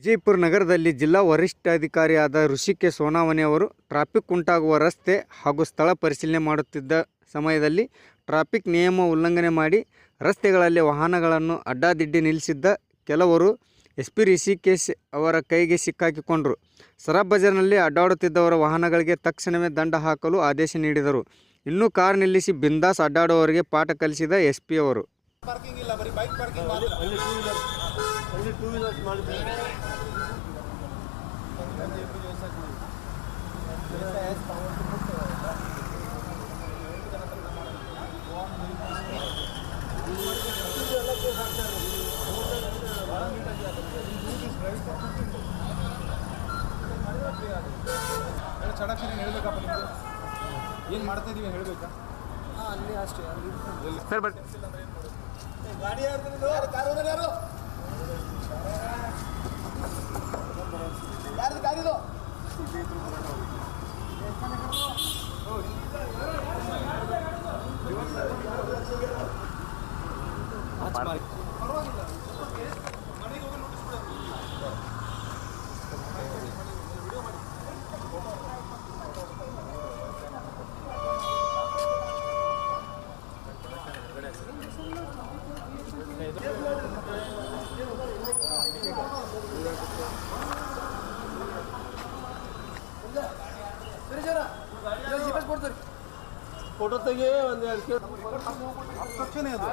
ವಿಜಯಪುರ ನಗರದಲ್ಲಿ ಜಿಲ್ಲಾ ವರಿಷ್ಠಾಧಿಕಾರಿಯಾದ ಋಷಿಕೆ ಸೋನಾವನೆ ಅವರು ಟ್ರಾಫಿಕ್ ಉಂಟಾಗುವ ರಸ್ತೆ ಹಾಗೂ ಸ್ಥಳ ಪರಿಶೀಲನೆ ಮಾಡುತ್ತಿದ್ದ ಸಮಯದಲ್ಲಿ ಟ್ರಾಫಿಕ್ ನಿಯಮ ಉಲ್ಲಂಘನೆ ಮಾಡಿ ರಸ್ತೆಗಳಲ್ಲಿ ವಾಹನಗಳನ್ನು ಅಡ್ಡಾದಿಡ್ಡಿ ನಿಲ್ಲಿಸಿದ್ದ ಕೆಲವರು ಎಸ್ ಪಿ ರಿಷಿಕೇಶ್ ಅವರ ಕೈಗೆ ಸಿಕ್ಕಾಕಿಕೊಂಡರು. ಸರಾಬ್ ಅಡ್ಡಾಡುತ್ತಿದ್ದವರ ವಾಹನಗಳಿಗೆ ತಕ್ಷಣವೇ ದಂಡ ಹಾಕಲು ಆದೇಶ ನೀಡಿದರು. ಇನ್ನು ಕಾರ್ ನಿಲ್ಲಿಸಿ ಬಿಂದಾಸ್ ಅಡ್ಡಾಡುವವರಿಗೆ ಪಾಠ ಕಲಿಸಿದ ಎಸ್ ಪಿ ಅವರು. ಅಲ್ಲಿ ಟೂ ವೀಲರ್ಸ್ ಮಾಡಿದ್ದಾರೆ ಚಡಕ್ ನೀನು ಹೇಳ್ಬೇಕಪ್ಪ ನಿಮ್ದು ಏನು ಮಾಡ್ತಾ ಇದೀವಿ ಹೇಳ್ಬೇಕಾ? ಅಲ್ಲಿ ಅಷ್ಟೇ ಅಲ್ಲಿ ಸರ್ ಬಟ್ ಗಾಡಿ ಯಾರು ಕಾರು ಯಾರು ಯಾರ್ದು ಗಾಡಿದು ಫೋಟೋ ತೆಗಿ ಒಂದು ಎರಡು ಕೇಳಿ ಅದು.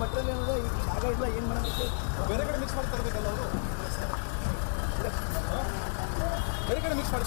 ಮಟೀರಿಯಲ್ ಏನದ ಈಗ ಜಾಗ ಇಲ್ಲ ಏನು ಮಾಡಬೇಕು? ಬೇರೆ ಕಡೆ ಮಿಕ್ಸ್ ಮಾಡಿ ತರಬೇಕಲ್ಲ ಅವರು? ಬೇರೆ ಕಡೆ ಮಿಕ್ಸ್ ಮಾಡಿ